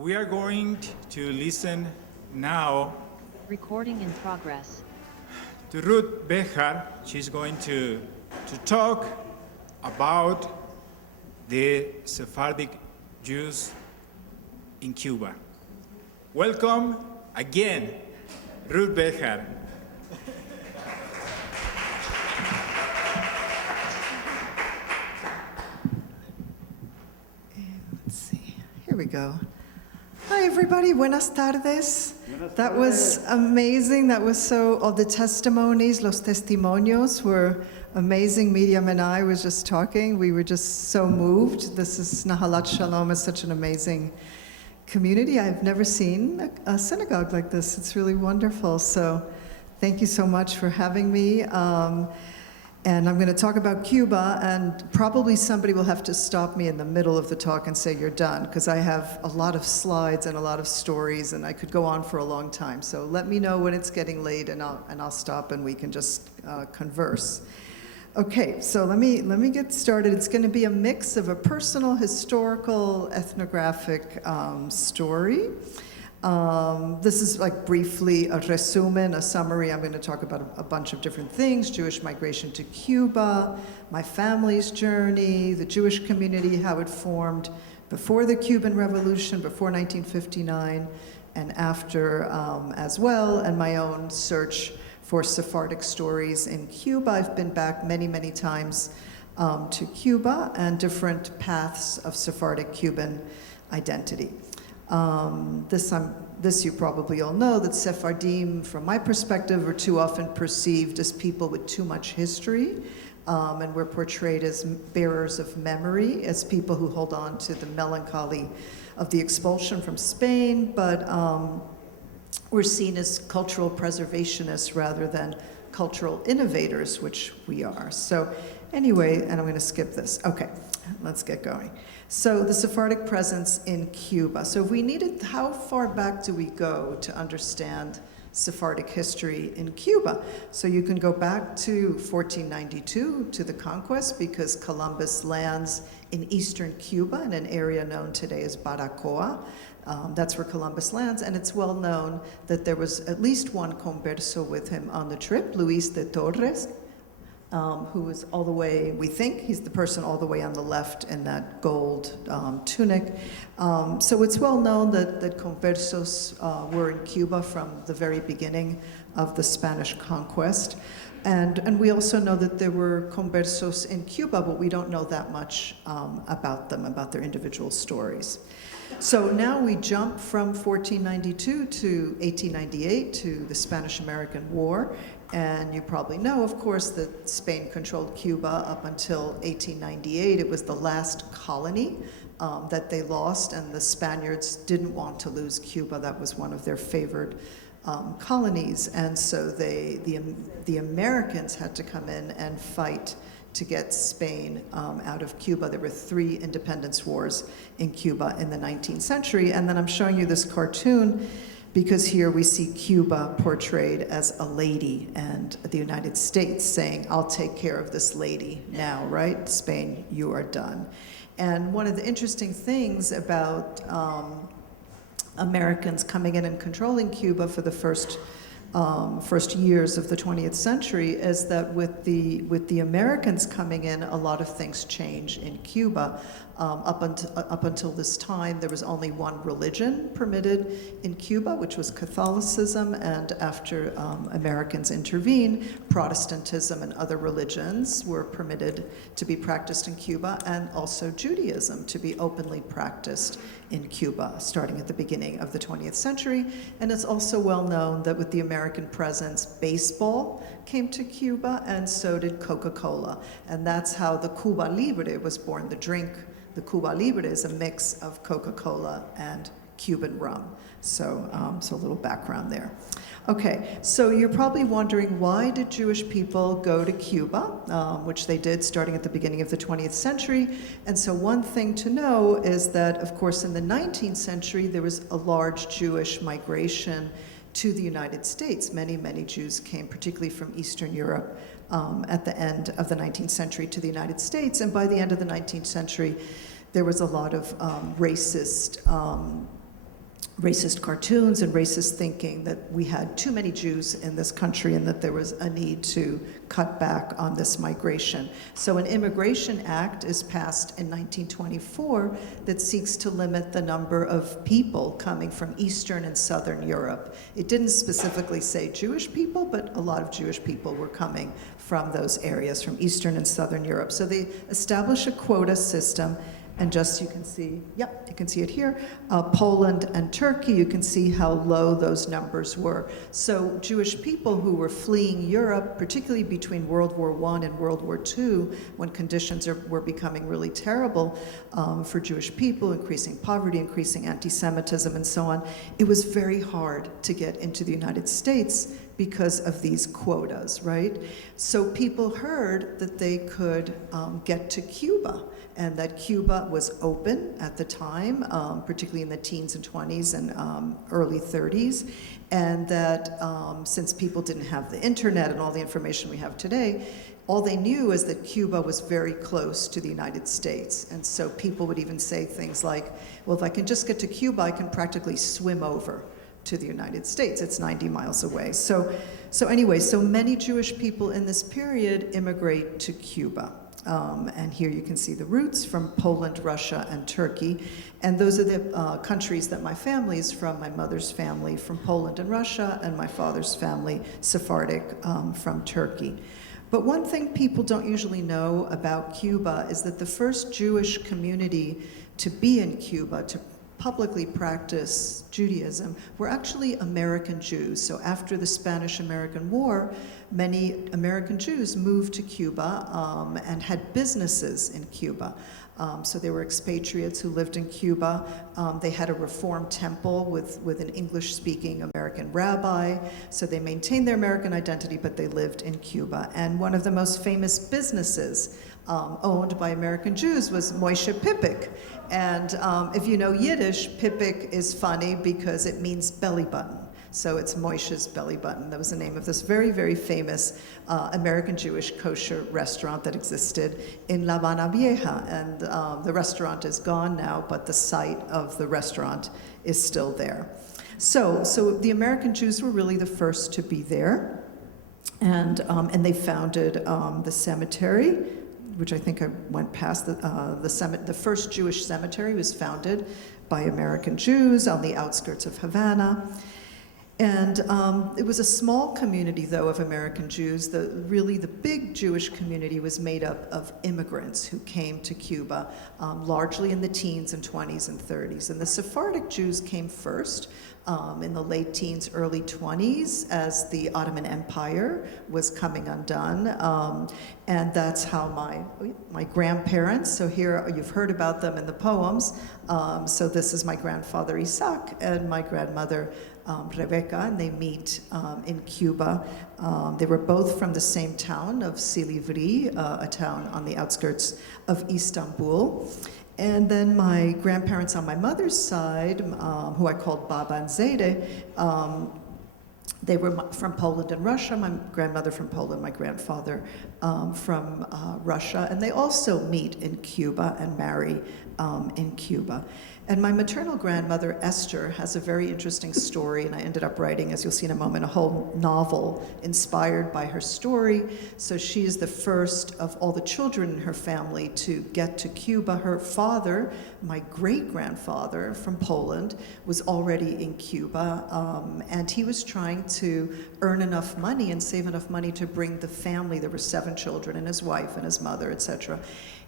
We are going to listen now Recording in progress. to Ruth Behar. She's going to talk about the Sephardic Jews in Cuba. Welcome again, Ruth Behar. Let's see. Here we go. Hi, everybody. Buenas tardes. That was amazing. That was all the testimonies, los testimonios were amazing. Myriam and I was just talking. We were just so moved. This is Nahalat Shalom is such an amazing community. I've never seen a synagogue like this. It's really wonderful. So thank you so much for having me. And I'm going to talk about Cuba, and probably somebody will have to stop me in the middle of the talk and say, you're done, because I have a lot of slides and a lot of stories, and I could go on for a long time. So let me know when it's getting late, and I'll stop, and we can just converse. Okay, so let me get started. It's going to be a mix of a personal, historical, ethnographic story. This is like briefly a resumen, a summary. I'm going to talk about a bunch of different things: Jewish migration to Cuba, my family's journey, the Jewish community, how it formed before the Cuban Revolution, before 1959, and after as well, and my own search for Sephardic stories in Cuba. I've been back many, many times to Cuba, and different paths of Sephardic Cuban identity. This you probably all know, that Sephardim, from my perspective, are too often perceived as people with too much history, and we're portrayed as bearers of memory, as people who hold on to the melancholy of the expulsion from Spain, but we're seen as cultural preservationists rather than cultural innovators, which we are. So anyway, and I'm going to skip this. Okay, let's get going. So the Sephardic presence in Cuba. So if we needed, how far back do we go to understand Sephardic history in Cuba? So you can go back to 1492, to the conquest, because Columbus lands in eastern Cuba in an area known today as Baracoa. That's where Columbus lands, and it's well known that there was at least one converso with him on the trip, Luis de Torres, who is all the way, we think, he's the person all the way on the left in that gold tunic. So it's well known that conversos were in Cuba from the very beginning of the Spanish conquest. And we also know that there were conversos in Cuba, but we don't know that much about them, about their individual stories. So now we jump from 1492 to 1898 to the Spanish-American War. And you probably know, of course, that Spain controlled Cuba up until 1898. It was the last colony that they lost, and the Spaniards didn't want to lose Cuba. That was one of their favored colonies. And so the Americans had to come in and fight to get Spain out of Cuba. There were 3 independence wars in Cuba in the 19th century. And then I'm showing you this cartoon because here we see Cuba portrayed as a lady, and the United States saying, I'll take care of this lady now, right? Spain, you are done. And one of the interesting things about Americans coming in and controlling Cuba for the first years of the 20th century is that with the Americans coming in, a lot of things change in Cuba. Up until this time, there was only one religion permitted in Cuba, which was Catholicism, and after Americans intervened, Protestantism and other religions were permitted to be practiced in Cuba, and also Judaism to be openly practiced in Cuba, starting at the beginning of the 20th century. And it's also well known that with the American presence, baseball came to Cuba, and so did Coca-Cola. And that's how the Cuba Libre was born, the drink. The Cuba Libre is a mix of Coca-Cola and Cuban rum. So a little background there. Okay, so you're probably wondering, why did Jewish people go to Cuba, which they did starting at the beginning of the 20th century? And so one thing to know is that, of course, in the 19th century, there was a large Jewish migration to the United States. Many, many Jews came, particularly from Eastern Europe, at the end of the 19th century to the United States. And by the end of the 19th century, there was a lot of racist racist cartoons and racist thinking that we had too many Jews in this country and that there was a need to cut back on this migration. So an Immigration Act is passed in 1924 that seeks to limit the number of people coming from Eastern and Southern Europe. It didn't specifically say Jewish people, but a lot of Jewish people were coming from those areas, from Eastern and Southern Europe. So they establish a quota system. And just, you can see, yep, you can see it here, Poland and Turkey, you can see how low those numbers were. So Jewish people who were fleeing Europe, particularly between World War I and World War II, when conditions were becoming really terrible for Jewish people, increasing poverty, increasing anti-Semitism, and so on, it was very hard to get into the United States because of these quotas, right? So people heard that they could get to Cuba, and that Cuba was open at the time, particularly in the teens and 20s and early 30s, and that since people didn't have the internet and all the information we have today, all they knew is that Cuba was very close to the United States. And so people would even say things like, well, if I can just get to Cuba, I can practically swim over to the United States. It's 90 miles away. So anyway, so many Jewish people in this period immigrate to Cuba. And here you can see the roots from Poland, Russia, and Turkey. And those are the countries that my family is from. My mother's family from Poland and Russia, and my father's family, Sephardic, from Turkey. But one thing people don't usually know about Cuba is that the first Jewish community to be in Cuba, to publicly practice Judaism, were actually American Jews. So after the Spanish-American War, many American Jews moved to Cuba and had businesses in Cuba. So they were expatriates who lived in Cuba. They had a Reformed temple with an English-speaking American rabbi. So they maintained their American identity, but they lived in Cuba. And one of the most famous businesses owned by American Jews was Moshe Pipik. And if you know Yiddish, Pipik is funny because it means belly button. So it's Moshe's Belly Button. That was the name of this very, very famous American Jewish kosher restaurant that existed in La Habana Vieja. And the restaurant is gone now, but the site of the restaurant is still there. So the American Jews were really the first to be there. And they founded the cemetery, which I think I went past. The first Jewish cemetery was founded by American Jews on the outskirts of Havana. And it was a small community, though, of American Jews. Really, the big Jewish community was made up of immigrants who came to Cuba, largely in the teens and 20s and 30s. And the Sephardic Jews came first in the late teens, early 20s, as the Ottoman Empire was coming undone. And that's how my grandparents, so here you've heard about them in the poems. So this is my grandfather Isaac and my grandmother Rebecca, and they meet in Cuba. They were both from the same town of Silivri, a town on the outskirts of Istanbul. And then my grandparents on my mother's side, who I called Baba and Zede, they were from Poland and Russia, my grandmother from Poland, my grandfather from Russia, and they also meet in Cuba and marry in Cuba. And my maternal grandmother, Esther, has a very interesting story, and I ended up writing, as you'll see in a moment, a whole novel inspired by her story. So she is the first of all the children in her family to get to Cuba. Her father, my great-grandfather from Poland, was already in Cuba, and he was trying to earn enough money and save enough money to bring the family. There were 7 children, and his wife and his mother, etc.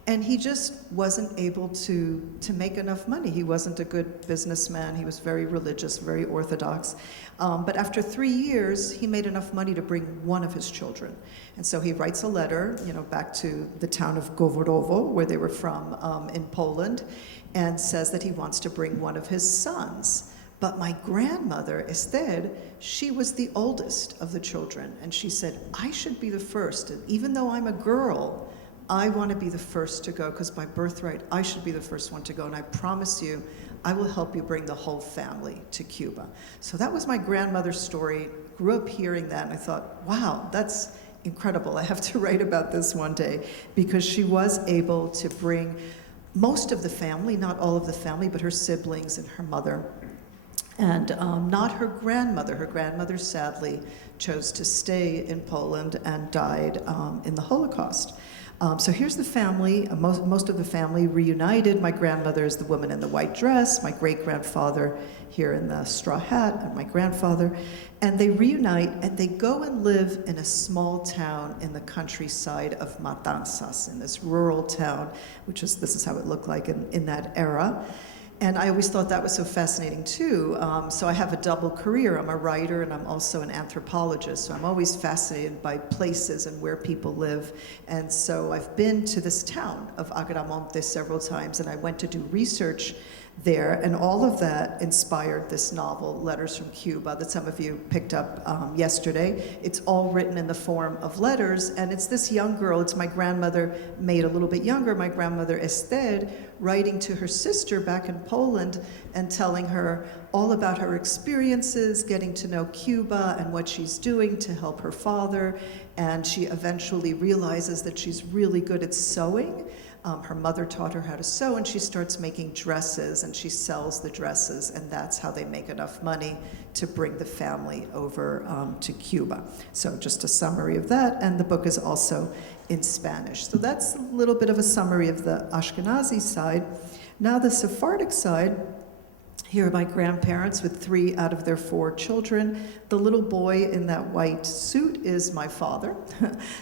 And he just wasn't able to make enough money. He wasn't a good businessman. He was very religious, very orthodox. But after 3 years, he made enough money to bring one of his children. And so he writes a letter, back to the town of Goworowo, where they were from in Poland, and says that he wants to bring one of his sons. But my grandmother, Esther, she was the oldest of the children. And she said, I should be the first. And even though I'm a girl, I want to be the first to go, because by birthright, I should be the first one to go. And I promise you, I will help you bring the whole family to Cuba. So that was my grandmother's story. Grew up hearing that, and I thought, wow, that's incredible. I have to write about this one day, because she was able to bring most of the family, not all of the family, but her siblings and her mother. and not her grandmother. Her grandmother sadly chose to stay in Poland and died in the Holocaust. So here's the family, most of the family reunited. My grandmother is the woman in the white dress, my great-grandfather here in the straw hat, and my grandfather. And they reunite, and they go and live in a small town in the countryside of Matanzas, in this rural town, this is how it looked like in that era. And I always thought that was so fascinating too. So I have a double career. I'm a writer and I'm also an anthropologist. So I'm always fascinated by places and where people live. And so I've been to this town of Agramonte several times, and I went to do research there, and all of that inspired this novel, Letters from Cuba, that some of you picked up yesterday. It's all written in the form of letters, and it's this young girl, it's my grandmother made a little bit younger, my grandmother Esther, writing to her sister back in Poland and telling her all about her experiences, getting to know Cuba and what she's doing to help her father, and she eventually realizes that she's really good at sewing. Her mother taught her how to sew, and she starts making dresses, and she sells the dresses, and that's how they make enough money to bring the family over to Cuba. So just a summary of that, and the book is also in Spanish. So that's a little bit of a summary of the Ashkenazi side. Now the Sephardic side. Here are my grandparents with 3 out of their 4 children. The little boy in that white suit is my father.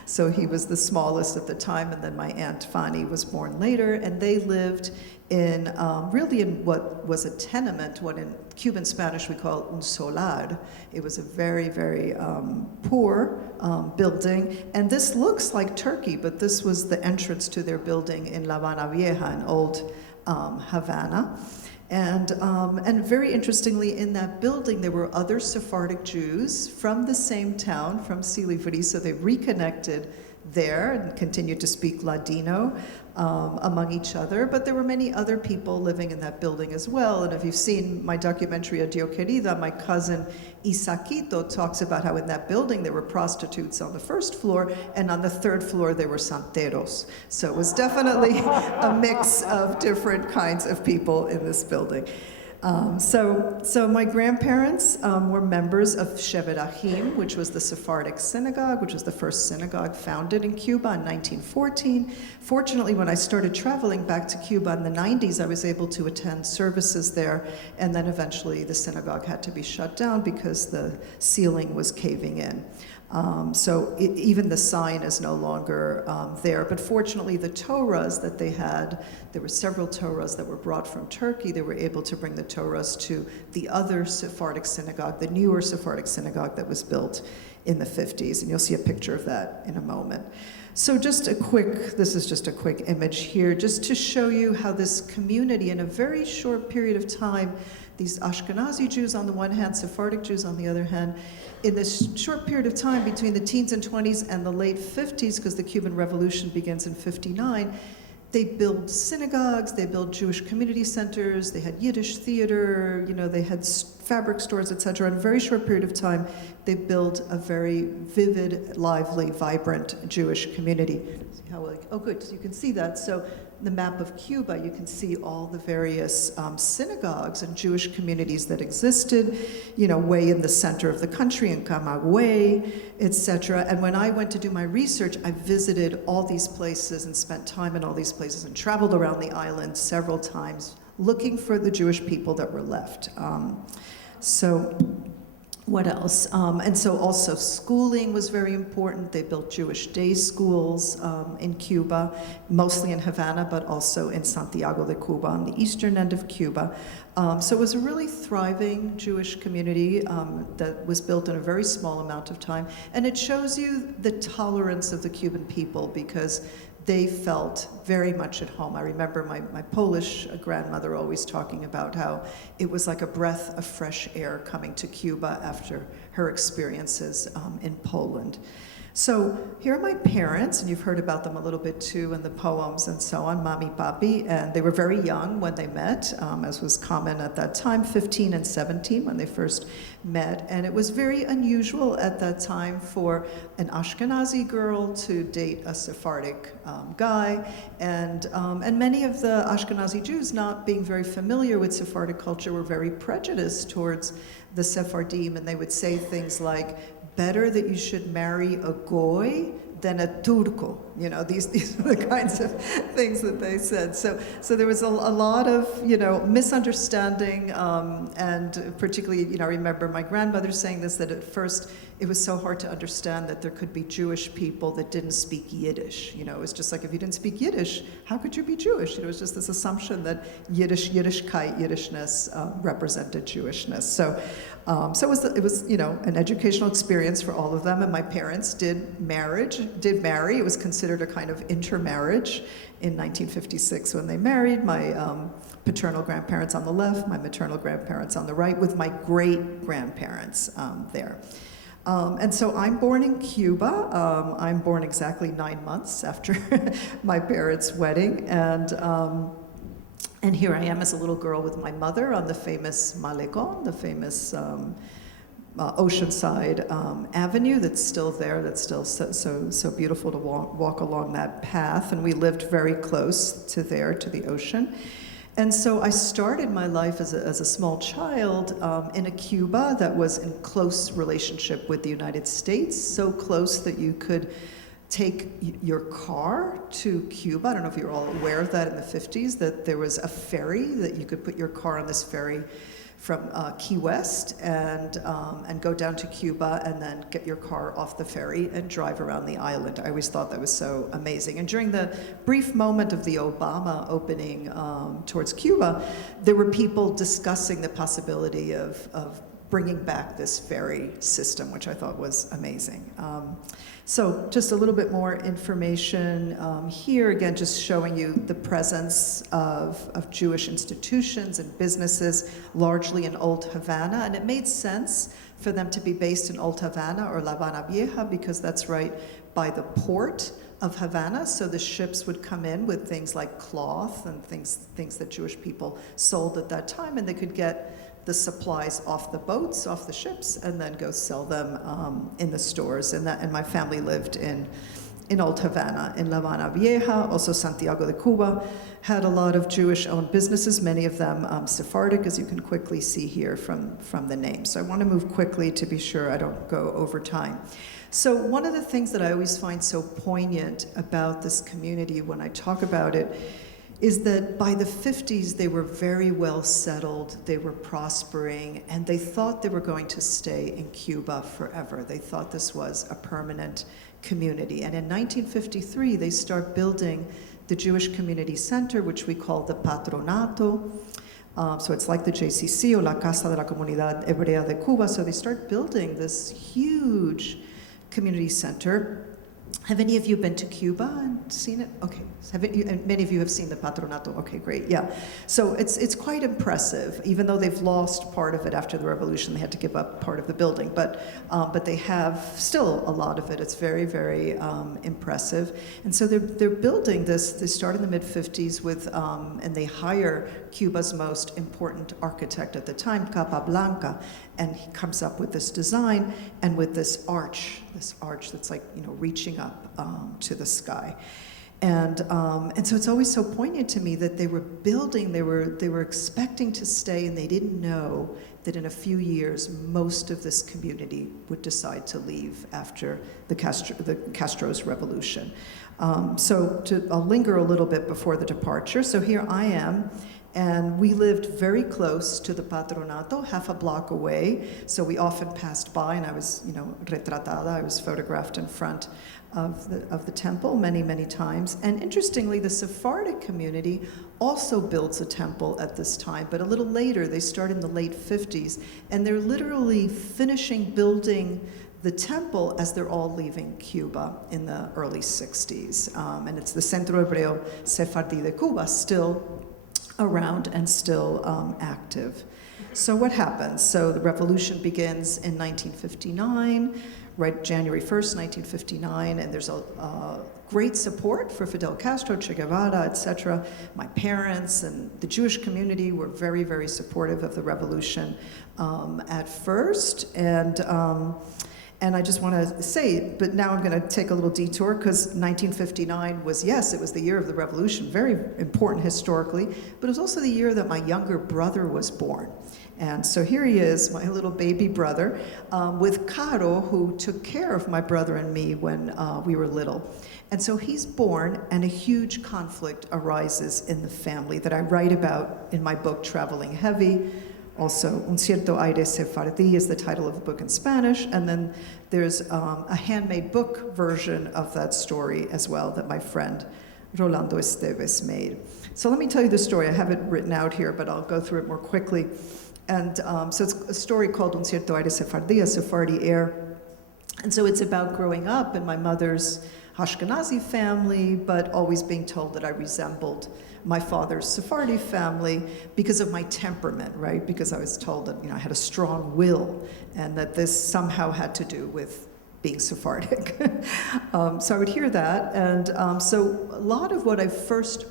So he was the smallest at the time, and then my Aunt Fanny was born later, and they lived in really in what was a tenement, what in Cuban Spanish we call un solar. It was a very, very poor building, and this looks like Turkey, but this was the entrance to their building in La Habana Vieja, in old Havana. And very interestingly, in that building, there were other Sephardic Jews from the same town, from Silivri, so they reconnected there and continued to speak Ladino among each other. But there were many other people living in that building as well. And if you've seen my documentary, Adio Querida, my cousin Isaquito talks about how in that building there were prostitutes on the first floor, and on the 3rd floor there were santeros. So it was definitely a mix of different kinds of people in this building. So my grandparents were members of Shevet Achim, which was the Sephardic synagogue, which was the first synagogue founded in Cuba in 1914. Fortunately, when I started traveling back to Cuba in the 90s, I was able to attend services there, and then eventually the synagogue had to be shut down because the ceiling was caving in. So even the sign is no longer there. But fortunately, the Torahs that they had, there were several Torahs that were brought from Turkey. They were able to bring the Torahs to the other Sephardic synagogue, the newer Sephardic synagogue that was built in the 50s. And you'll see a picture of that in a moment. So this is just a quick image here, just to show you how this community, in a very short period of time, these Ashkenazi Jews on the one hand, Sephardic Jews on the other hand, in this short period of time between the teens and 20s and the late 50s, because the Cuban Revolution begins in 59, they build synagogues, they build Jewish community centers, they had Yiddish theater, they had fabric stores, etc. In a very short period of time, they built a very vivid, lively, vibrant Jewish community. Oh, good, so you can see that. So the map of Cuba, you can see all the various synagogues and Jewish communities that existed, way in the center of the country, in Camagüey, etc. And when I went to do my research, I visited all these places and spent time in all these places and traveled around the island several times looking for the Jewish people that were left. So what else? And so also schooling was very important. They built Jewish day schools in Cuba, mostly in Havana, but also in Santiago de Cuba, on the eastern end of Cuba. So it was a really thriving Jewish community that was built in a very small amount of time. And it shows you the tolerance of the Cuban people, because they felt very much at home. I remember my Polish grandmother always talking about how it was like a breath of fresh air coming to Cuba after her experiences in Poland. So here are my parents, and you've heard about them a little bit too in the poems and so on, Mami, Papi, and they were very young when they met, as was common at that time, 15 and 17 when they first met. And it was very unusual at that time for an Ashkenazi girl to date a Sephardic guy. And many of the Ashkenazi Jews, not being very familiar with Sephardic culture, were very prejudiced towards the Sephardim, and they would say things like, better that you should marry a goy than a turco. You know, these are the kinds of things that they said. So there was a lot of, misunderstanding, and particularly, I remember my grandmother saying this, that at first it was so hard to understand that there could be Jewish people that didn't speak Yiddish. It was just like, if you didn't speak Yiddish, how could you be Jewish? It was just this assumption that Yiddishkeit, Yiddishness represented Jewishness. So it was an educational experience for all of them, and my parents did marry. It was considered a kind of intermarriage in 1956 when they married. My paternal grandparents on the left, my maternal grandparents on the right, with my great-grandparents there. And so I'm born in Cuba. I'm born exactly 9 months after my parents' wedding, and here I am as a little girl with my mother on the famous Malecón, the famous Oceanside Avenue that's still there, that's still so beautiful to walk along that path. And we lived very close to the ocean. And so I started my life as a small child in a Cuba that was in close relationship with the United States, so close that you could take your car to Cuba. I don't know if you're all aware of that in the 50s, that there was a ferry that you could put your car on this ferry from Key West and go down to Cuba and then get your car off the ferry and drive around the island. I always thought that was so amazing. And during the brief moment of the Obama opening towards Cuba, there were people discussing the possibility of bringing back this ferry system, which I thought was amazing. So just a little bit more information here, again, just showing you the presence of Jewish institutions and businesses, largely in Old Havana. And it made sense for them to be based in Old Havana or La Habana Vieja, because that's right by the port of Havana. So the ships would come in with things like cloth and things that Jewish people sold at that time, and they could get the supplies off the boats, off the ships, and then go sell them in the stores. And my family lived in Old Havana, in La Habana Vieja. Also Santiago de Cuba had a lot of Jewish-owned businesses, many of them Sephardic, as you can quickly see here from the name. So I want to move quickly to be sure I don't go over time. So one of the things that I always find so poignant about this community when I talk about it is that by the 50s, they were very well settled, they were prospering, and they thought they were going to stay in Cuba forever. They thought this was a permanent community. And in 1953, they start building the Jewish Community Center, which we call the Patronato. So it's like the JCC, or La Casa de la Comunidad Hebrea de Cuba. So they start building this huge community center. Have any of you been to Cuba and seen it? Okay. Many of you have seen the Patronato. Okay, great. Yeah. So it's quite impressive, even though they've lost part of it after the revolution. They had to give up part of the building, but they have still a lot of it. It's very, very impressive. And so they're building this. They start in the mid-50s with, and they hire Cuba's most important architect at the time, Capablanca, and he comes up with this design and with this arch that's like, reaching up to the sky. And so it's always so poignant to me that they were building, they were expecting to stay, and they didn't know that in a few years, most of this community would decide to leave after the Castro's revolution. So I'll linger a little bit before the departure. So here I am, and we lived very close to the Patronato, half a block away. So we often passed by, and I was, retratada, I was photographed in front of the temple many, many times. And interestingly, the Sephardic community also builds a temple at this time, but a little later. They start in the late 50s, and they're literally finishing building the temple as they're all leaving Cuba in the early 60s. And it's the Centro Hebreo Sefardí de Cuba, still around and still active. So what happens? So the revolution begins in 1959, right, January 1st, 1959, and there's a great support for Fidel Castro, Che Guevara, etc. My parents and the Jewish community were very, very supportive of the revolution at first, and I just want to say, but now I'm going to take a little detour because 1959 was, yes, it was the year of the revolution, very important historically, but it was also the year that my younger brother was born. And so here he is, my little baby brother, with Caro, who took care of my brother and me when we were little. And so he's born, and a huge conflict arises in the family that I write about in my book, Traveling Heavy. Also, Un cierto aire Sefardí is the title of the book in Spanish, and then there's a handmade book version of that story as well that my friend Rolando Esteves made. So let me tell you the story. I have it written out here, but I'll go through it more quickly. And so it's a story called Un cierto aire Sefardí, a Sephardi air. And so it's about growing up in my mother's Ashkenazi family, but always being told that I resembled my father's Sephardi family because of my temperament, right? Because I was told that, I had a strong will and that this somehow had to do with being Sephardic. So I would hear that. And so a lot of what I first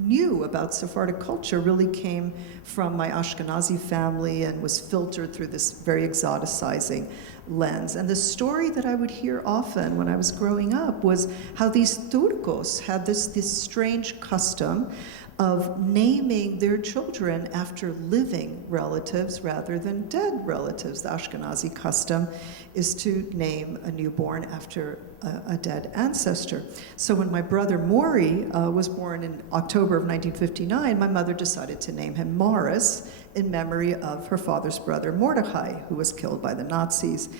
knew about Sephardic culture really came from my Ashkenazi family and was filtered through this very exoticizing lens. And the story that I would hear often when I was growing up was how these Turcos had this strange custom of naming their children after living relatives rather than dead relatives. The Ashkenazi custom is to name a newborn after a dead ancestor. So when my brother Maury was born in October of 1959, my mother decided to name him Morris in memory of her father's brother Mordechai, who was killed by the Nazis.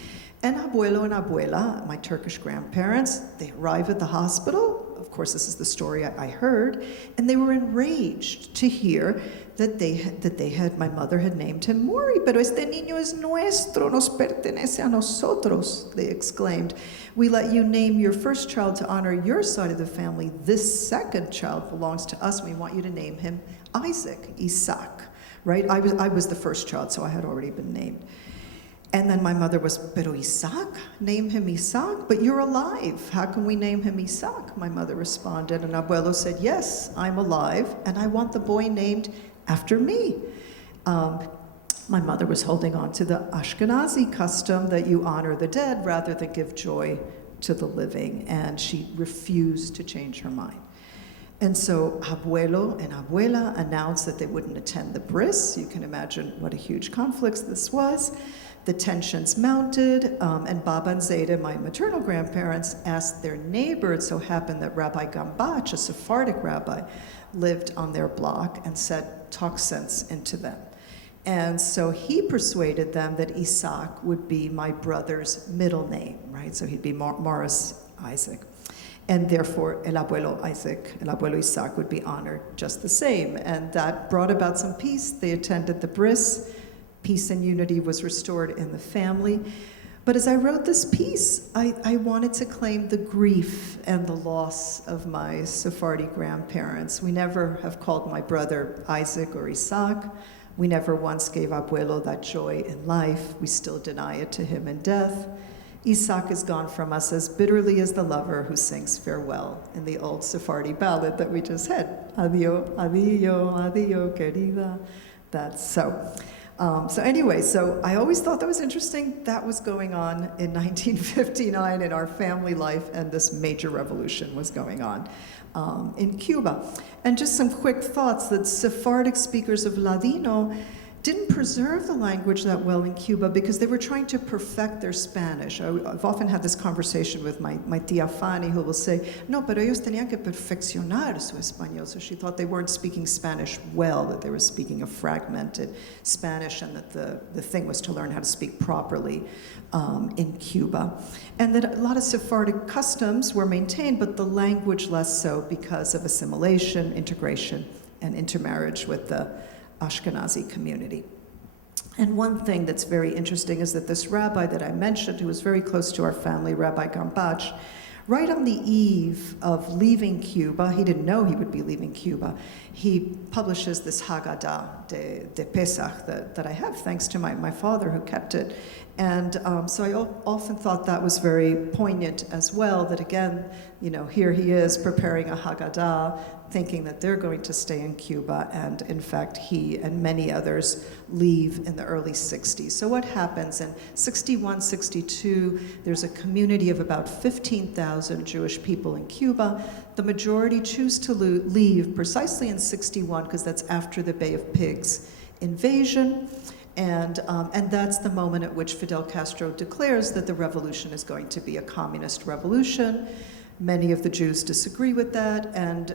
And abuelo and abuela, my Turkish grandparents, they arrive at the hospital. Of course, this is the story I heard, and they were enraged to hear that my mother had named him Maury. Pero este niño es nuestro, nos pertenece a nosotros, they exclaimed. We let you name your first child to honor your side of the family. This second child belongs to us. We want you to name him Isaac, right? I was the first child, so I had already been named. And then my mother was, pero Isaac? Name him Isaac? But you're alive. How can we name him Isaac? My mother responded, and abuelo said, yes, I'm alive, and I want the boy named after me. My mother was holding on to the Ashkenazi custom that you honor the dead rather than give joy to the living, and she refused to change her mind. And so abuelo and abuela announced that they wouldn't attend the bris. You can imagine what a huge conflict this was. The tensions mounted, and Baba and Zeta, my maternal grandparents, asked their neighbor. It so happened that Rabbi Gambach, a Sephardic rabbi, lived on their block and said, talk sense into them. And so he persuaded them that Isaac would be my brother's middle name, right? So he'd be Morris Isaac. And therefore, el abuelo Isaac would be honored just the same. And that brought about some peace. They attended the bris. Peace and unity was restored in the family. But as I wrote this piece, I wanted to claim the grief and the loss of my Sephardi grandparents. We never have called my brother Isaac or Isaac. We never once gave abuelo that joy in life. We still deny it to him in death. Isaac is gone from us as bitterly as the lover who sings farewell in the old Sephardi ballad that we just had. Adio, adio, adio, querida. That's so. So anyway, so I always thought that was interesting. That was going on in 1959 in our family life, and this major revolution was going on in Cuba. And just some quick thoughts that Sephardic speakers of Ladino didn't preserve the language that well in Cuba because they were trying to perfect their Spanish. I've often had this conversation with my tia Fanny, who will say, no, pero ellos tenían que perfeccionar su español. So she thought they weren't speaking Spanish well, that they were speaking a fragmented Spanish, and that the thing was to learn how to speak properly in Cuba. And that a lot of Sephardic customs were maintained, but the language less so because of assimilation, integration, and intermarriage with the Ashkenazi community. And one thing that's very interesting is that this rabbi that I mentioned, who was very close to our family, Rabbi Gambach, Right on the eve of leaving Cuba, he didn't know he would be leaving Cuba, he publishes this Haggadah de Pesach that I have thanks to my father who kept it. And so I often thought that was very poignant as well, that again, here he is preparing a Haggadah, thinking that they're going to stay in Cuba, and in fact he and many others leave in the early 60s. So what happens in 61, 62, there's a community of about 15,000 Jewish people in Cuba. The majority choose to leave precisely in 61 because that's after the Bay of Pigs invasion. And that's the moment at which Fidel Castro declares that the revolution is going to be a communist revolution. Many of the Jews disagree with that, and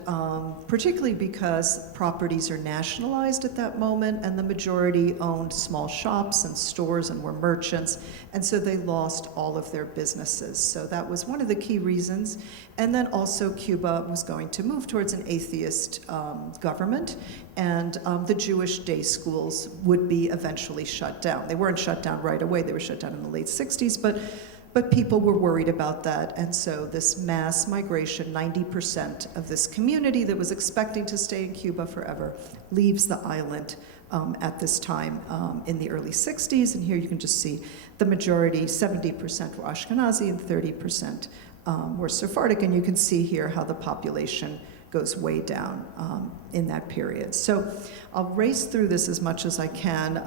particularly because properties are nationalized at that moment, and the majority owned small shops and stores and were merchants, and so they lost all of their businesses. So that was one of the key reasons. And then also Cuba was going to move towards an atheist government, and the Jewish day schools would be eventually shut down. They weren't shut down right away, they were shut down in the late 60s, but people were worried about that, and so this mass migration, 90% of this community that was expecting to stay in Cuba forever, leaves the island at this time in the early 60s, and here you can just see the majority, 70% were Ashkenazi and 30% were Sephardic, and you can see here how the population goes way down in that period. So I'll race through this as much as I can.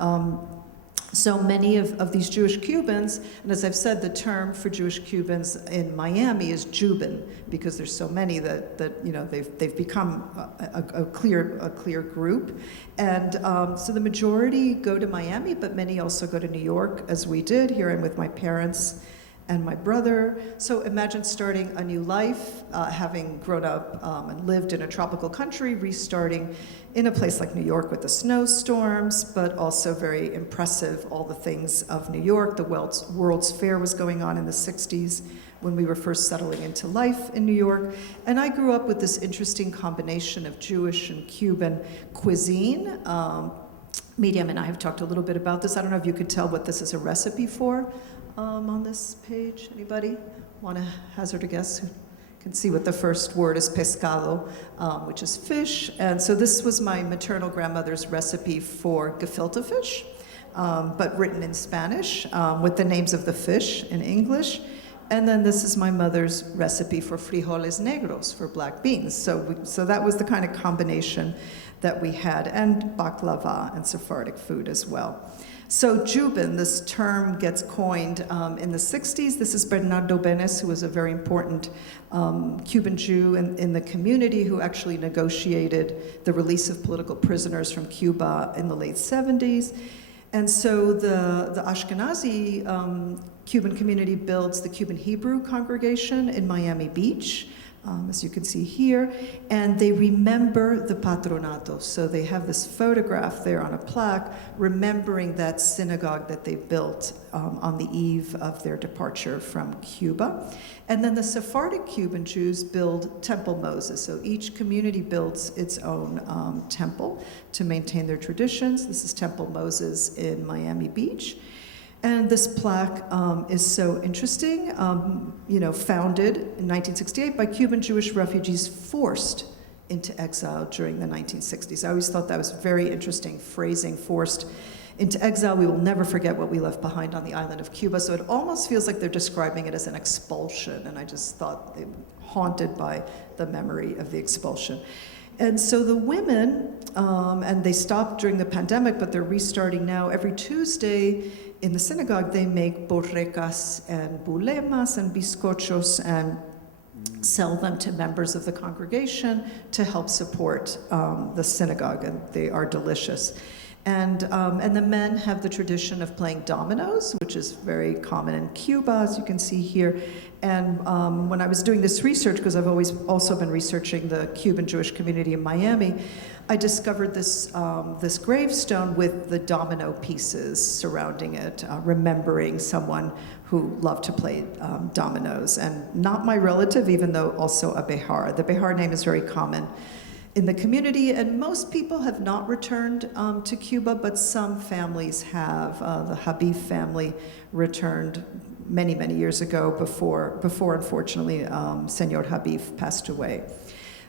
So many of these Jewish Cubans, and as I've said, the term for Jewish Cubans in Miami is Juban, because there's so many that they've become a clear group, and so the majority go to Miami, but many also go to New York, as we did. Here I'm with my parents and my brother. So imagine starting a new life, having grown up and lived in a tropical country, restarting in a place like New York with the snowstorms, but also very impressive, all the things of New York. The World's Fair was going on in the 60s when we were first settling into life in New York. And I grew up with this interesting combination of Jewish and Cuban cuisine. Myriam and I have talked a little bit about this. I don't know if you could tell what this is a recipe for on this page. Anybody want to hazard a guess? Who can see what the first word is? Pescado, which is fish. And so this was my maternal grandmother's recipe for gefilte fish, but written in Spanish with the names of the fish in English. And then this is my mother's recipe for frijoles negros, for black beans. So that was the kind of combination that we had, and baklava and Sephardic food as well. So Juban, this term gets coined in the 60s. This is Bernardo Benes, who was a very important Cuban Jew in the community, who actually negotiated the release of political prisoners from Cuba in the late 70s. And so the Ashkenazi Cuban community builds the Cuban Hebrew congregation in Miami Beach, as you can see here, and they remember the patronato. So they have this photograph there on a plaque remembering that synagogue that they built on the eve of their departure from Cuba. And then the Sephardic Cuban Jews build Temple Moses. So each community builds its own temple to maintain their traditions. This is Temple Moses in Miami Beach. And this plaque is so interesting, founded in 1968 by Cuban Jewish refugees forced into exile during the 1960s. I always thought that was very interesting phrasing, forced into exile. We will never forget what we left behind on the island of Cuba. So it almost feels like they're describing it as an expulsion, and I just thought they were haunted by the memory of the expulsion. And so the women, and they stopped during the pandemic, but they're restarting now. Every Tuesday in the synagogue, they make borrecas and bulemas and bizcochos and sell them to members of the congregation to help support the synagogue, and they are delicious. And the men have the tradition of playing dominoes, which is very common in Cuba, as you can see here. And when I was doing this research, because I've always also been researching the Cuban Jewish community in Miami, I discovered this gravestone with the domino pieces surrounding it, remembering someone who loved to play dominoes. And not my relative, even though also a Behar. The Behar name is very common in the community, and most people have not returned to Cuba, but some families have. The Habib family returned many, many years ago before unfortunately, Senor Habib passed away.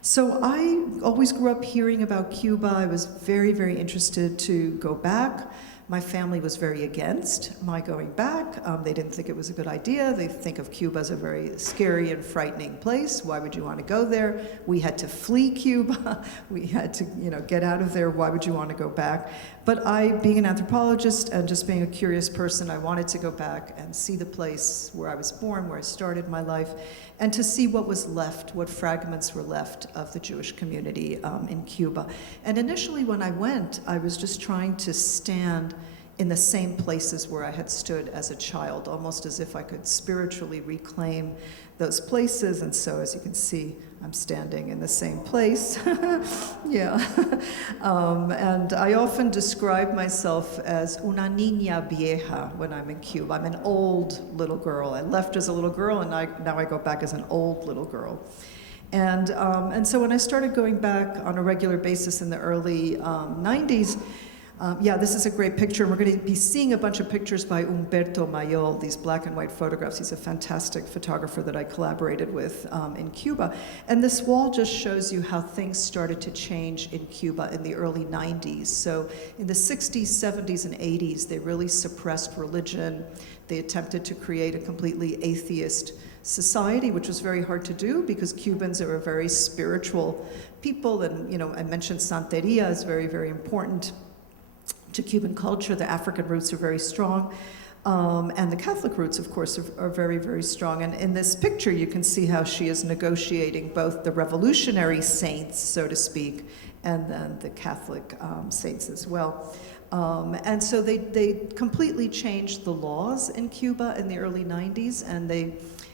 So I always grew up hearing about Cuba. I was very, very interested to go back. My family was very against my going back. They didn't think it was a good idea. They think of Cuba as a very scary and frightening place. Why would you want to go there? We had to flee Cuba. We had to, get out of there. Why would you want to go back? But I, being an anthropologist and just being a curious person, I wanted to go back and see the place where I was born, where I started my life, and to see what was left, what fragments were left of the Jewish community in Cuba. And initially when I went, I was just trying to stand in the same places where I had stood as a child, almost as if I could spiritually reclaim those places. And so, as you can see, I'm standing in the same place. Yeah. And I often describe myself as una niña vieja when I'm in Cuba. I'm an old little girl. I left as a little girl, and now I go back as an old little girl. And so when I started going back on a regular basis in the early 90s, this is a great picture. We're going to be seeing a bunch of pictures by Humberto Mayol, these black and white photographs. He's a fantastic photographer that I collaborated with in Cuba. And this wall just shows you how things started to change in Cuba in the early 90s. So in the 60s, 70s, and 80s, they really suppressed religion. They attempted to create a completely atheist society, which was very hard to do because Cubans are a very spiritual people. And, I mentioned Santeria is very, very important to Cuban culture. The African roots are very strong. And the Catholic roots, of course, are very, very strong. And in this picture, you can see how she is negotiating both the revolutionary saints, so to speak, and then the Catholic saints as well. And so they completely changed the laws in Cuba in the early 90s, and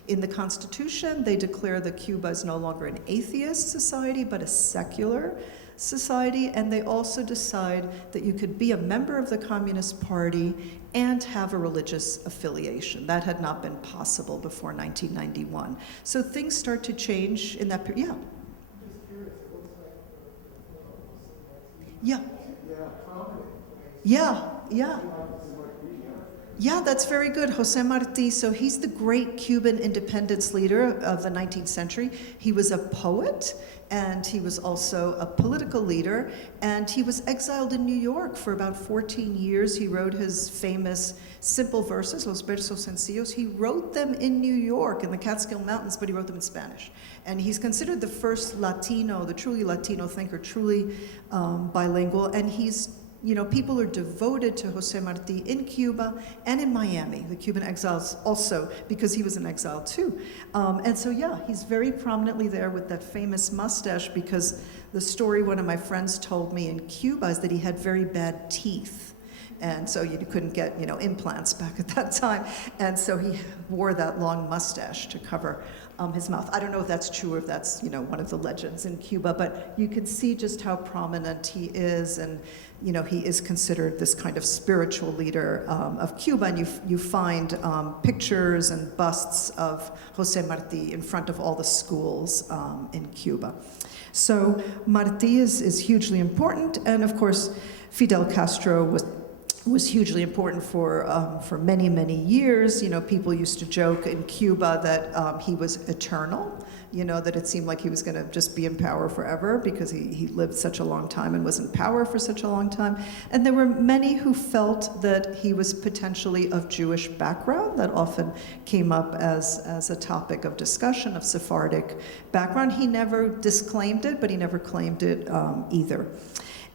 in the Constitution, they declare that Cuba is no longer an atheist society, but a secular society, and they also decide that you could be a member of the Communist Party and have a religious affiliation. That had not been possible before 1991. So things start to change in that period. Yeah. Yeah, that's very good. Jose Martí, so he's the great Cuban independence leader of the 19th century. He was a poet, and he was also a political leader, and he was exiled in New York for about 14 years. He wrote his famous simple verses, Los Versos Sencillos. He wrote them in New York, in the Catskill Mountains, but he wrote them in Spanish. And he's considered the first Latino, the truly Latino thinker, truly bilingual, and people are devoted to Jose Martí in Cuba and in Miami, the Cuban exiles also, because he was in exile too. And so, he's very prominently there with that famous mustache, because the story one of my friends told me in Cuba is that he had very bad teeth. And so you couldn't get, implants back at that time. And so he wore that long mustache to cover his mouth. I don't know if that's true or if that's, one of the legends in Cuba, but you can see just how prominent he is. And, he is considered this kind of spiritual leader of Cuba. And you find pictures and busts of Jose Martí in front of all the schools in Cuba. So Martí is hugely important. And of course, Fidel Castro was hugely important for many, many years. People used to joke in Cuba that he was eternal, that it seemed like he was going to just be in power forever because he lived such a long time and was in power for such a long time. And there were many who felt that he was potentially of Jewish background. That often came up as a topic of discussion, of Sephardic background. He never disclaimed it, but he never claimed it either.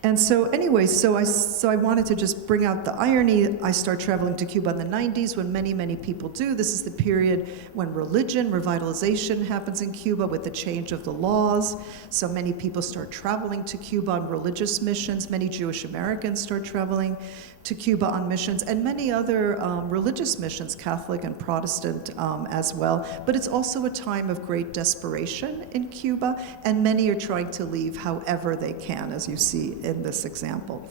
And so anyway, so I wanted to just bring out the irony. I start traveling to Cuba in the 90s, when many, many people do. This is the period when revitalization happens in Cuba with the change of the laws. So many people start traveling to Cuba on religious missions. Many Jewish Americans start traveling to Cuba on missions, and many other religious missions, Catholic and Protestant as well. But it's also a time of great desperation in Cuba, and many are trying to leave however they can, as you see in this example.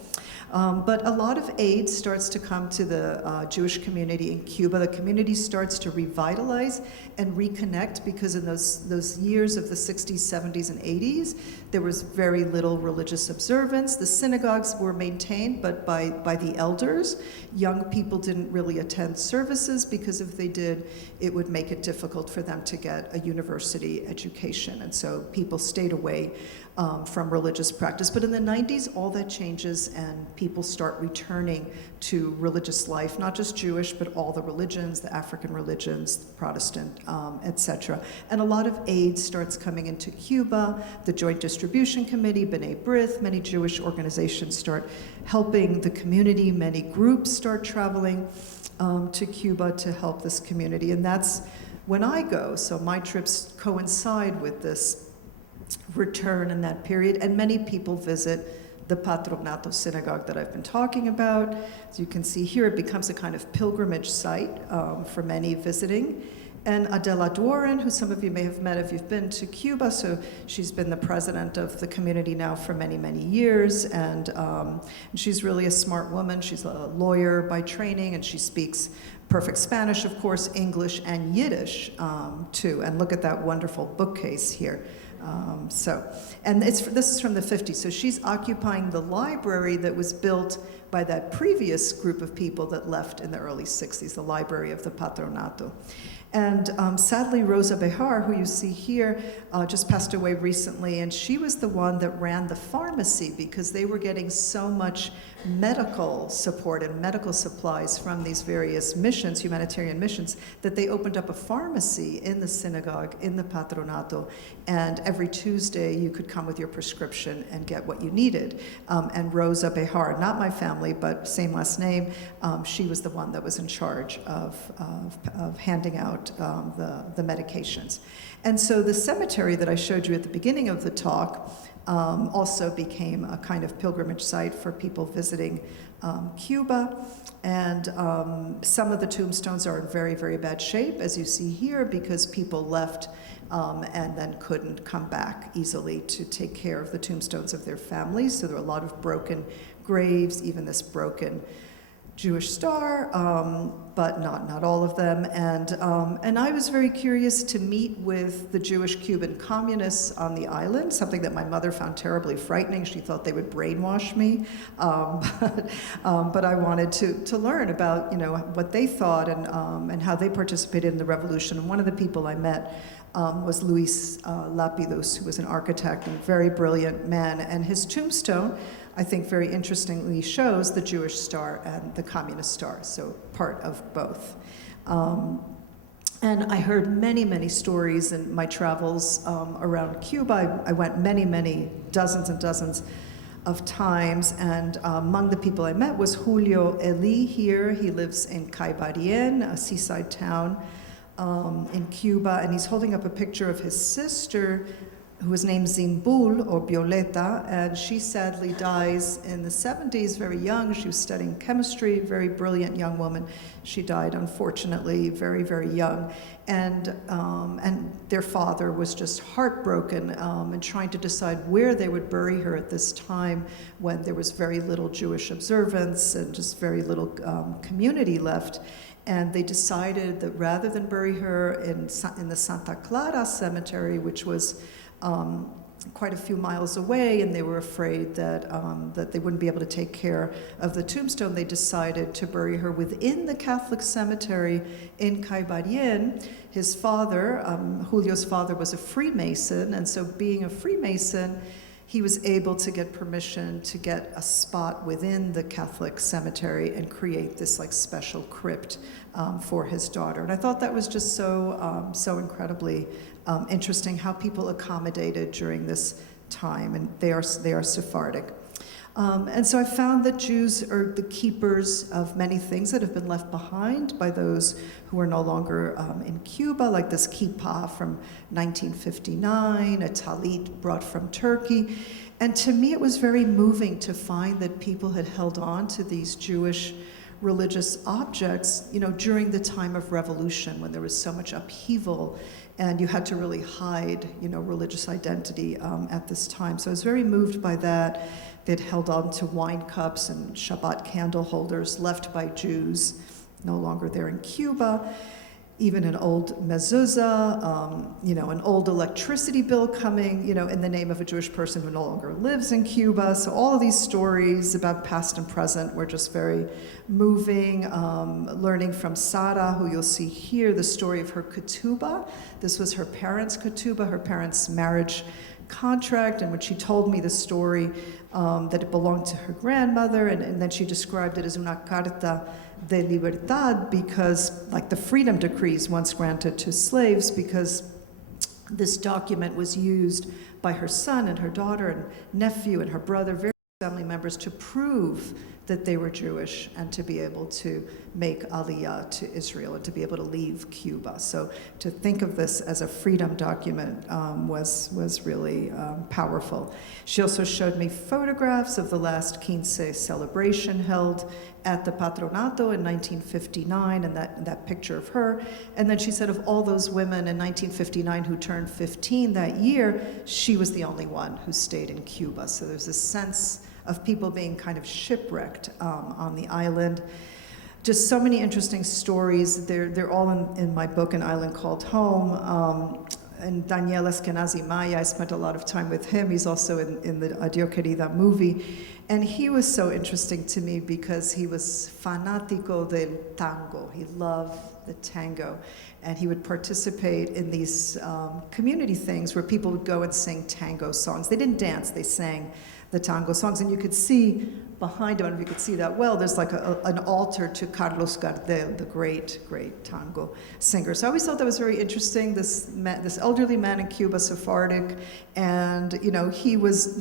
But a lot of aid starts to come to the Jewish community in Cuba. The community starts to revitalize and reconnect, because in those years of the 60s, 70s, and 80s, there was very little religious observance. The synagogues were maintained, but by the elders. Young people didn't really attend services because if they did, it would make it difficult for them to get a university education. And so people stayed away from religious practice. But in the 90s, all that changes and people start returning to religious life, not just Jewish, but all the religions, the African religions, Protestant, etc. And a lot of aid starts coming into Cuba. The Joint Distribution Committee, B'nai B'rith, many Jewish organizations start helping the community. Many groups start traveling to Cuba to help this community. And that's when I go. So my trips coincide with this return in that period, and many people visit the Patronato synagogue that I've been talking about. As you can see here, it becomes a kind of pilgrimage site for many visiting. And Adela Dworin, who some of you may have met if you've been to Cuba, so she's been the president of the community now for many, many years, and she's really a smart woman. She's a lawyer by training, and she speaks perfect Spanish, of course, English, and Yiddish, too. And look at that wonderful bookcase here. This is from the 50s, so she's occupying the library that was built by that previous group of people that left in the early 60s, the library of the Patronato. And sadly, Ruth Behar, who you see here, just passed away recently, and she was the one that ran the pharmacy because they were getting so much medical support and medical supplies from these various missions, humanitarian missions, that they opened up a pharmacy in the synagogue, in the Patronato, and every Tuesday you could come with your prescription and get what you needed. And Rosa Behar, not my family, but same last name, she was the one that was in charge of handing out the medications. And so the cemetery that I showed you at the beginning of the talk also became a kind of pilgrimage site for people visiting Cuba. And some of the tombstones are in very, very bad shape, as you see here, because people left and then couldn't come back easily to take care of the tombstones of their families. So there are a lot of broken graves, even this broken Jewish star, but not all of them. And I was very curious to meet with the Jewish Cuban communists on the island, something that my mother found terribly frightening. She thought they would brainwash me, but I wanted to learn about what they thought and how they participated in the revolution. And one of the people I met was Luis Lapidus, who was an architect and a very brilliant man, and his tombstone, I think, very interestingly shows the Jewish star and the communist star, so part of both. And I heard many, many stories in my travels around Cuba. I went many, dozens and dozens of times, and among the people I met was Julio Eli here. He lives in Caibarien, a seaside town in Cuba, and he's holding up a picture of his sister, who was named Zimbul, or Violeta, and she sadly dies in the 70s, very young. She was studying chemistry, very brilliant young woman. She died, unfortunately, very, very young. And their father was just heartbroken and trying to decide where they would bury her at this time when there was very little Jewish observance and just very little community left. And they decided that rather than bury her in the Santa Clara Cemetery, which was quite a few miles away, and they were afraid that they wouldn't be able to take care of the tombstone, they decided to bury her within the Catholic cemetery in Caibarien. His father, Julio's father, was a Freemason, and so being a Freemason, he was able to get permission to get a spot within the Catholic cemetery and create this special crypt for his daughter. And I thought that was just so incredibly interesting how people accommodated during this time, and they are Sephardic. And so I found that Jews are the keepers of many things that have been left behind by those who are no longer in Cuba, like this kippah from 1959, a talit brought from Turkey. And to me, it was very moving to find that people had held on to these Jewish religious objects, during the time of revolution, when there was so much upheaval and you had to really hide, religious identity at this time. So I was very moved by that. They'd held on to wine cups and Shabbat candle holders left by Jews, no longer there in Cuba. even an old mezuzah, an old electricity bill coming, in the name of a Jewish person who no longer lives in Cuba. So all of these stories about past and present were just very moving. Learning from Sara, who you'll see here, the story of her ketubah. This was her parents' ketubah, her parents' marriage contract, and when she told me the story that it belonged to her grandmother, and then she described it as una carta de libertad, because, like the freedom decrees once granted to slaves, because this document was used by her son and her daughter and nephew and her brother, various family members, to prove that they were Jewish and to be able to make aliyah to Israel and to be able to leave Cuba. So to think of this as a freedom document was really powerful. She also showed me photographs of the last Quince celebration held at the Patronato in 1959, and that picture of her. And then she said of all those women in 1959 who turned 15 that year, she was the only one who stayed in Cuba. So there's a sense of people being kind of shipwrecked on the island. Just so many interesting stories. They're all in my book, An Island Called Home. And Daniel Eskenazi Maya, I spent a lot of time with him. He's also in the Adiós Querida movie. And he was so interesting to me because he was fanático del tango. He loved the tango. And he would participate in these community things where people would go and sing tango songs. They didn't dance, they sang the tango songs. And you could see behind him, and if you could see that well, there's like an altar to Carlos Gardel, the great tango singer. So I always thought that was very interesting, this elderly man in Cuba, Sephardic, and he was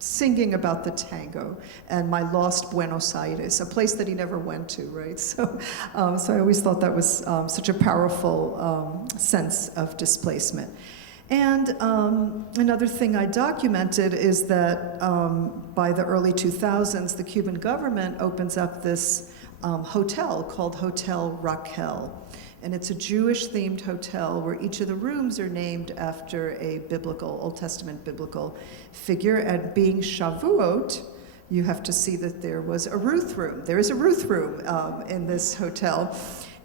singing about the tango and my lost Buenos Aires, a place that he never went to, right? So I always thought that was such a powerful sense of displacement. And another thing I documented is that by the early 2000s, the Cuban government opens up this hotel called Hotel Raquel. And it's a Jewish-themed hotel where each of the rooms are named after a Old Testament biblical figure. And being Shavuot, you have to see that there was a Ruth room. There is a Ruth room in this hotel.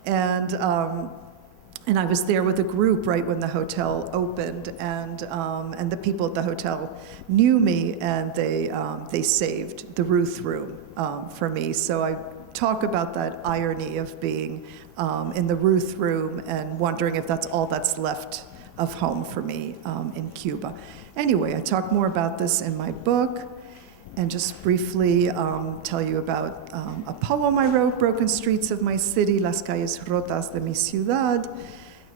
And I was there with a group right when the hotel opened, and the people at the hotel knew me, and they saved the Ruth room for me. So I talk about that irony of being in the Ruth room and wondering if that's all that's left of home for me in Cuba. Anyway, I talk more about this in my book, and just briefly tell you about a poem I wrote, Broken Streets of My City, Las Calles Rotas de Mi Ciudad.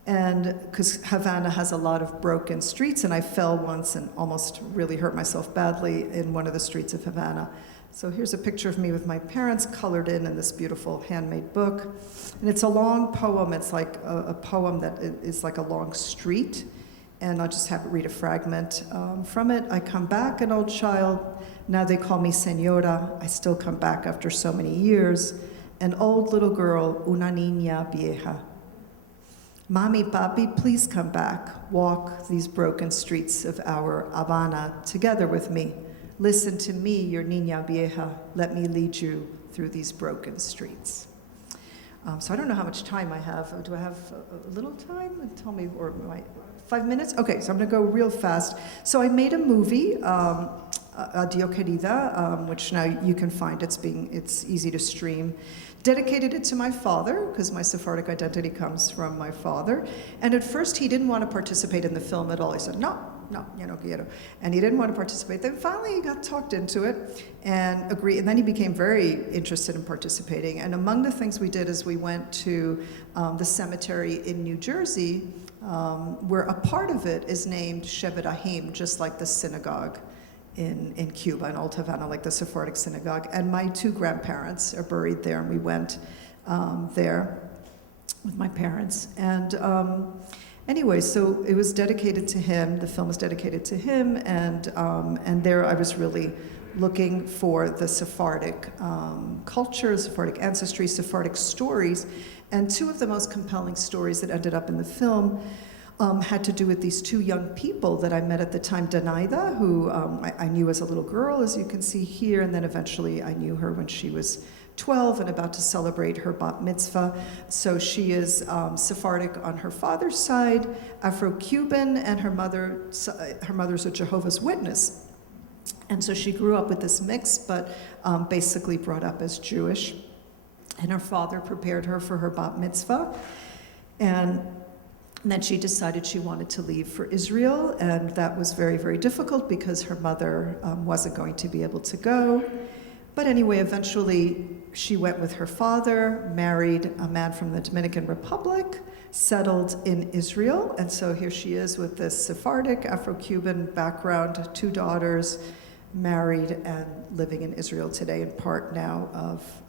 And because Havana has a lot of broken streets, and I fell once and almost really hurt myself badly in one of the streets of Havana. So here's a picture of me with my parents colored in this beautiful handmade book. And it's a long poem. It's like a poem that is like a long street. And I'll just read a fragment from it. I come back, an old child. Now they call me Señora. I still come back after so many years. An old little girl, una niña vieja. Mami, papi, please come back. Walk these broken streets of our Havana together with me. Listen to me, your niña vieja. Let me lead you through these broken streets. So I don't know how much time I have. Do I have a little time? Tell me, or 5 minutes? Okay, so I'm gonna go real fast. So I made a movie, Adiós Querida, which now you can find. It's easy to stream. Dedicated it to my father, because my Sephardic identity comes from my father. And at first, he didn't want to participate in the film at all. He said, no, yo no quiero. And he didn't want to participate. Then finally, he got talked into it and agreed. And then he became very interested in participating. And among the things we did is we went to the cemetery in New Jersey, where a part of it is named Shevet Ahim, just like the synagogue in Cuba, in Old Havana, like the Sephardic synagogue. And my two grandparents are buried there, and we went there with my parents. And anyway, so it was dedicated to him. The film was dedicated to him, and there I was really looking for the Sephardic culture, Sephardic ancestry, Sephardic stories. And two of the most compelling stories that ended up in the film had to do with these two young people that I met at the time, Danaida, who I knew as a little girl, as you can see here, and then eventually I knew her when she was 12 and about to celebrate her bat mitzvah. So she is Sephardic on her father's side, Afro-Cuban, and her mother's a Jehovah's Witness. And so she grew up with this mix, but basically brought up as Jewish. And her father prepared her for her bat mitzvah. And then she decided she wanted to leave for Israel, and that was very, very difficult because her mother wasn't going to be able to go. But anyway, eventually she went with her father, married a man from the Dominican Republic, settled in Israel, and so here she is with this Sephardic, Afro-Cuban background, 2 daughters, married and living in Israel today, in part now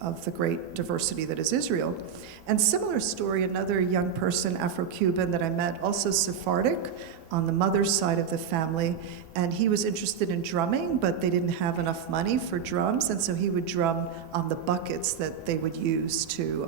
of the great diversity that is Israel. And similar story, another young person, Afro-Cuban, that I met, also Sephardic, on the mother's side of the family, and he was interested in drumming, but they didn't have enough money for drums, and so he would drum on the buckets that they would use to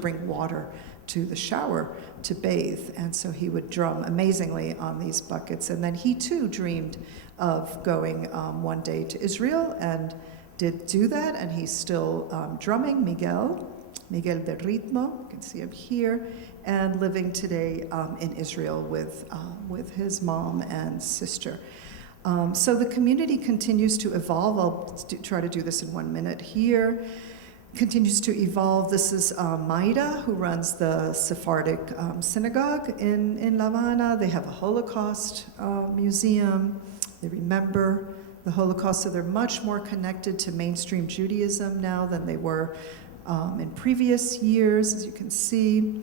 bring water to the shower to bathe. And so he would drum amazingly on these buckets, and then he too dreamed of going one day to Israel and did do that, and he's still drumming, Miguel de Ritmo, you can see him here, and living today in Israel with his mom and sister. So the community continues to evolve. I'll try to do this in 1 minute here. Continues to evolve. This is Maida, who runs the Sephardic synagogue in La Habana. They have a Holocaust museum. They remember the Holocaust, so they're much more connected to mainstream Judaism now than they were in previous years, as you can see.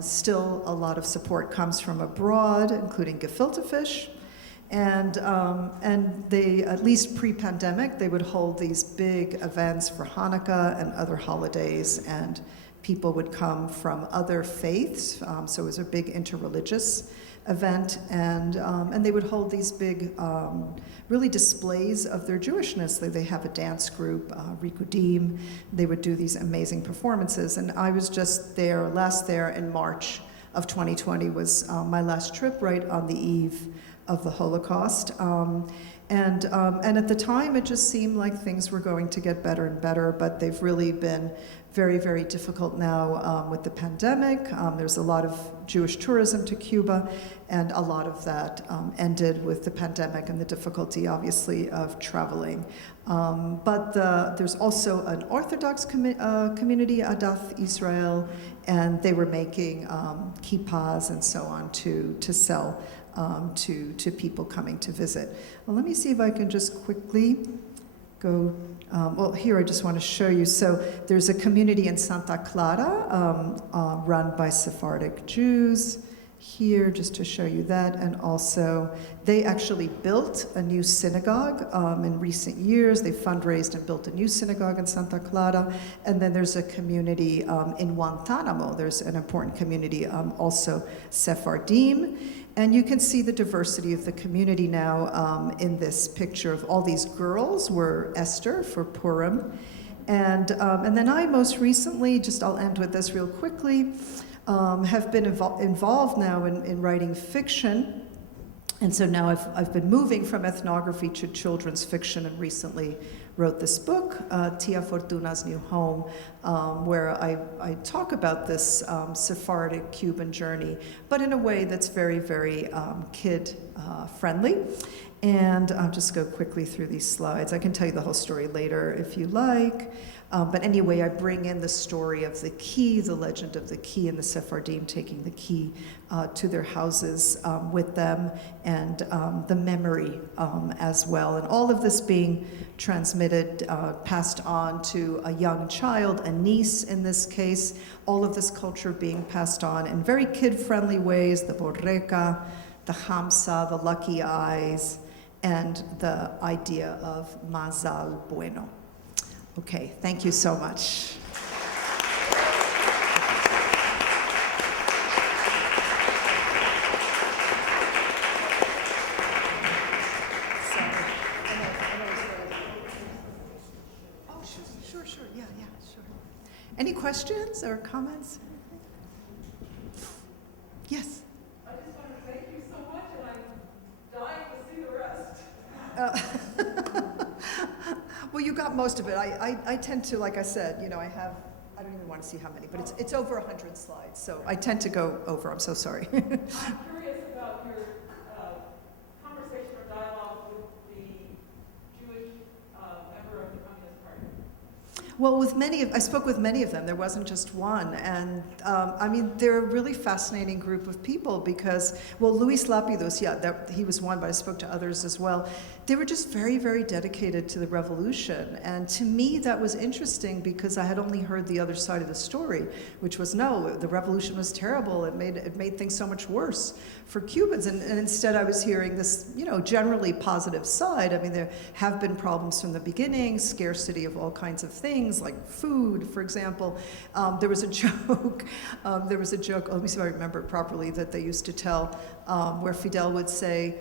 Still, a lot of support comes from abroad, including gefilte fish. And they, at least pre-pandemic, they would hold these big events for Hanukkah and other holidays, and people would come from other faiths, so it was a big interreligious event, and they would hold these big, really displays of their Jewishness. They have a dance group, Rikudim. They would do these amazing performances, and I was just there in March of 2020 was my last trip, right on the eve of the Holocaust. And at the time, it just seemed like things were going to get better and better, but they've really been very, very difficult now with the pandemic. There's a lot of Jewish tourism to Cuba, and a lot of that ended with the pandemic and the difficulty, obviously, of traveling. But there's also an Orthodox community, Adath Israel, and they were making kippahs and so on to sell to people coming to visit. Well, let me see if I can just quickly go. Well, here I just want to show you. So there's a community in Santa Clara run by Sephardic Jews. Here, just to show you that. And also, they actually built a new synagogue in recent years. They fundraised and built a new synagogue in Santa Clara. And then there's a community in Guantanamo. There's an important community, also Sephardim. And you can see the diversity of the community now in this picture of all these girls were Esther for Purim. And then I most recently, I'll end with this real quickly, have been involved now in writing fiction. And so now I've been moving from ethnography to children's fiction, and recently wrote this book, Tia Fortuna's New Home, where I talk about this Sephardic Cuban journey, but in a way that's very, very kid-friendly. And I'll just go quickly through these slides. I can tell you the whole story later if you like. But anyway, I bring in the story of the key, the legend of the key, and the Sephardim taking the key to their houses with them, and the memory as well. And all of this being transmitted, passed on to a young child, a niece in this case, all of this culture being passed on in very kid-friendly ways, the borreka, the hamsa, the lucky eyes, and the idea of mazal bueno. Okay, thank you so much. Sure, yeah, sure. Any questions or comments? Yes? I just want to thank you so much, and I'm dying to see the rest. Well, you got most of it. I tend to, like I said, you know, I don't even want to see how many, but it's over 100 slides, so I tend to go over. I'm so sorry. I'm curious about your conversation or dialogue with the Jewish member of the Communist Party. Well, I spoke with many of them. There wasn't just one. And I mean, they're a really fascinating group of people because, well, Luis Lapidus, he was one, but I spoke to others as well. They were just very, very dedicated to the revolution. And to me, that was interesting because I had only heard the other side of the story, which was, no, the revolution was terrible. It made things so much worse for Cubans. And instead, I was hearing this, you know, generally positive side. I mean, there have been problems from the beginning, scarcity of all kinds of things, like food, for example. There was a joke, let me see if I remember it properly, that they used to tell, where Fidel would say,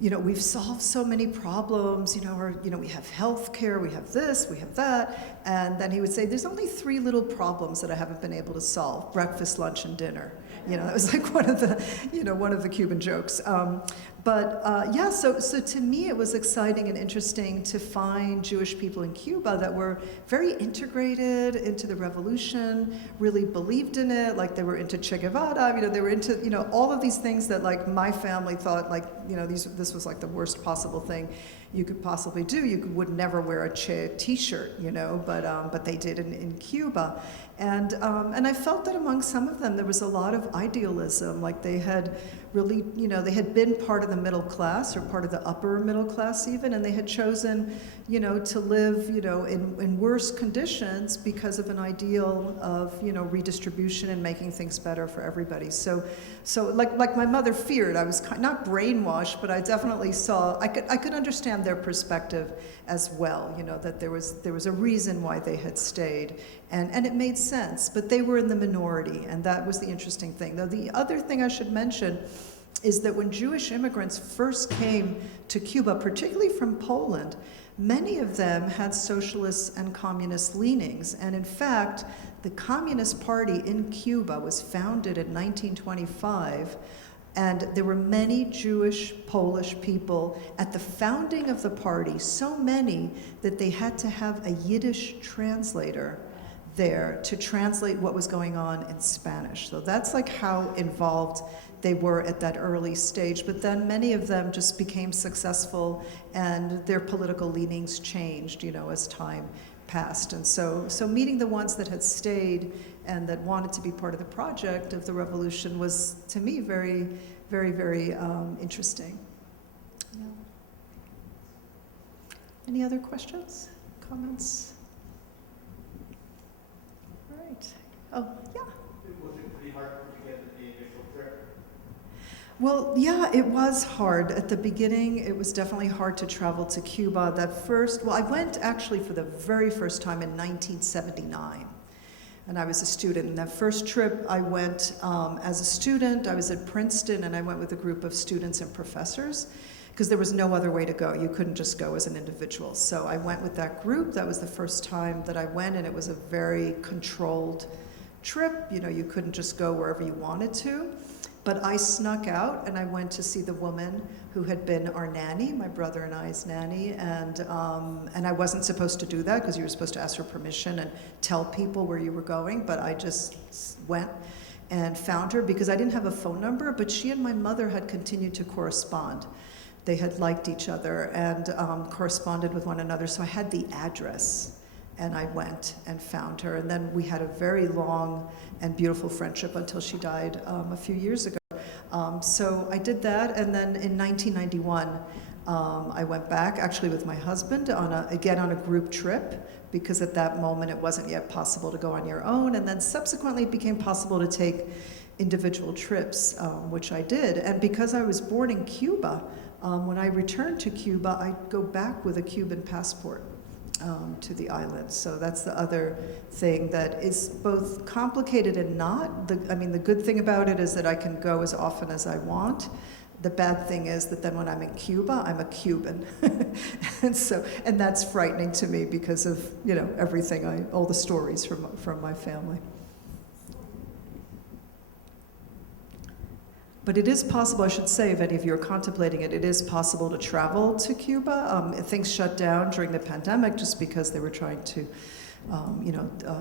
you know, we've solved so many problems, you know, or, you know, we have health care, we have this, we have that. And then he would say, there's only 3 little problems that I haven't been able to solve: breakfast, lunch, and dinner. You know, that was like one of the Cuban jokes. Yeah, so to me it was exciting and interesting to find Jewish people in Cuba that were very integrated into the revolution, really believed in it, like they were into Che Guevara, you know, they were into, you know, all of these things that like my family thought like, you know, this was like the worst possible thing you could possibly do. You would never wear a Che t-shirt, you know, but they did in Cuba. And I felt that among some of them there was a lot of idealism, like they had really, you know, they had been part of the middle class or part of the upper middle class even, and they had chosen, you know, to live, you know, in worse conditions because of an ideal of, you know, redistribution and making things better for everybody. So like my mother feared, I was not brainwashed, but I definitely saw, I could understand their perspective as well, you know, that there was a reason why they had stayed, and it made sense, but they were in the minority, and that was the interesting thing. Though the other thing I should mention is that when Jewish immigrants first came to Cuba, particularly from Poland, many of them had socialist and communist leanings, and in fact, the Communist Party in Cuba was founded in 1925, and there were many Jewish, Polish people at the founding of the party, so many that they had to have a Yiddish translator there to translate what was going on in Spanish. So that's like how involved they were at that early stage. But then many of them just became successful and their political leanings changed, you know, as time passed. And so meeting the ones that had stayed and that wanted to be part of the project of the revolution was, to me, very, very, very interesting. Yeah. Any other questions, comments? All right. Oh, yeah. Was it pretty hard to get the initial trip? Well, yeah, it was hard. At the beginning, it was definitely hard to travel to Cuba. I went actually for the very first time in 1979. And I was a student. And that first trip, I went as a student. I was at Princeton, and I went with a group of students and professors, because there was no other way to go. You couldn't just go as an individual. So I went with that group. That was the first time that I went, and it was a very controlled trip. You know, you couldn't just go wherever you wanted to. But I snuck out, and I went to see the woman who had been our nanny, my brother and I's nanny, and I wasn't supposed to do that because you were supposed to ask her permission and tell people where you were going, but I just went and found her because I didn't have a phone number, but she and my mother had continued to correspond. They had liked each other and corresponded with one another, so I had the address. And I went and found her, and then we had a very long and beautiful friendship until she died a few years ago. So I did that, and then in 1991, I went back, actually with my husband, on a group trip, because at that moment it wasn't yet possible to go on your own, and then subsequently it became possible to take individual trips, which I did. And because I was born in Cuba, when I returned to Cuba, I go back with a Cuban passport. To the island. So that's the other thing that is both complicated and not. The good thing about it is that I can go as often as I want. The bad thing is that then when I'm in Cuba, I'm a Cuban. and that's frightening to me because of, you know, everything, all the stories from my family. But it is possible, I should say, if any of you are contemplating it, it is possible to travel to Cuba. Things shut down during the pandemic just because they were trying to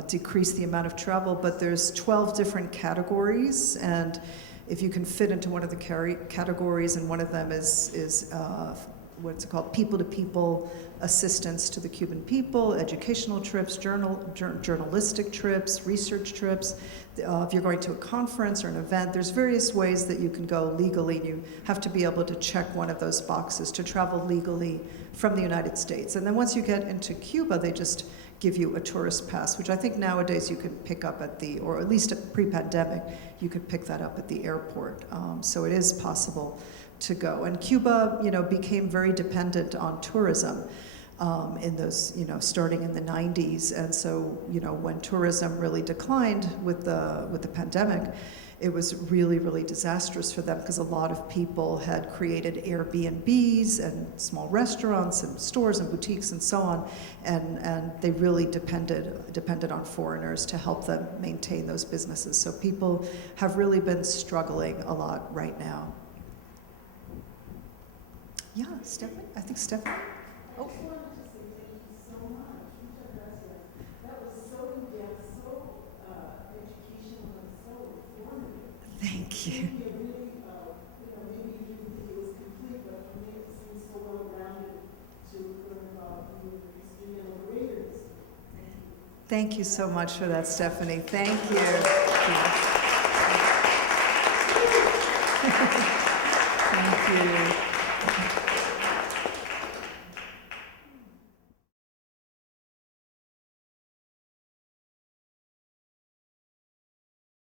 decrease the amount of travel. But there's 12 different categories, and if you can fit into one of the categories, and one of them is what's it called, people-to-people assistance to the Cuban people, educational trips, journalistic trips, research trips. If you're going to a conference or an event, there's various ways that you can go legally. You have to be able to check one of those boxes to travel legally from the United States. And then once you get into Cuba, they just give you a tourist pass, which I think nowadays you can pick up at the, or at least pre-pandemic, you could pick that up at the airport. So it is possible to go. And Cuba, became very dependent on tourism in those, starting in the 90s. And so, when tourism really declined with the pandemic, it was really, really disastrous for them because a lot of people had created Airbnbs and small restaurants and stores and boutiques and so on, and they really depended on foreigners to help them maintain those businesses. So people have really been struggling a lot right now. Yeah, Stephanie? I think Stephanie? Oh. Thank you. Thank you so much for that, Stephanie. Thank you.